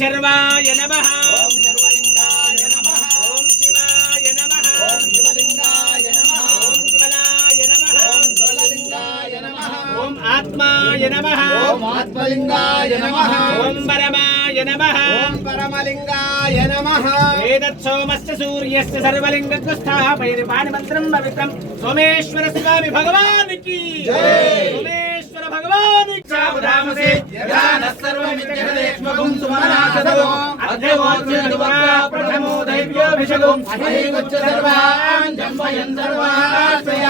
శర్వాయ నమః ఓం సర్వలింగాయ నమ ఓం శివాయ నమః ఓం శివలింగాయ నమ ఓం శివలాయ నమః ఓం జ్వలలింగాయ నమ ఓం ఆత్మాయ నమః ఓం ఆత్మలింగాయ నమ ఓం పరమాయ నమః ఓం పరమలింగాయ నమ. వేదత్సోమస్య సూర్యస్య సర్వలింగస్థాపయతి పాణిమంత్రం పవిత్రం సోమేశ్వర స్వామి భగవానికి సోమేశ్వర భగవానికి సావధామసే సర్వమిత్యగదేష్మగుం సుమనాసదో ప్రథమో దైవ్యోభిషగం. అహైవచ్చ సర్వాన్ జంబయన్ సర్వాశ్రయాతధాన్యః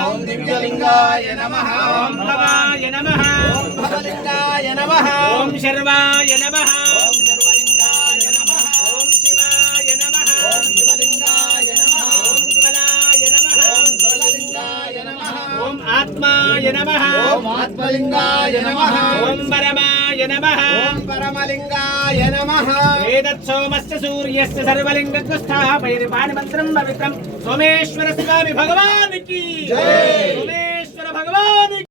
ఓం దివ్యలింగాయ నమః. ఓం భవాయ నమః ఓం భవలింగాయ నమః. ఓం శర్వాయ నమః. నమః. ఓం ఆత్మలింగాయ నమః. ఓం పరమాయ నమః. ఓం పరమలింగాయ నమః. వేదత్సోమస్య సూర్యస్య సర్వలింగస్థాపయతి పాణిమంత్రం పవిత్రం. సోమేశ్వర స్వామి భగవానికి. జై. సోమేశ్వర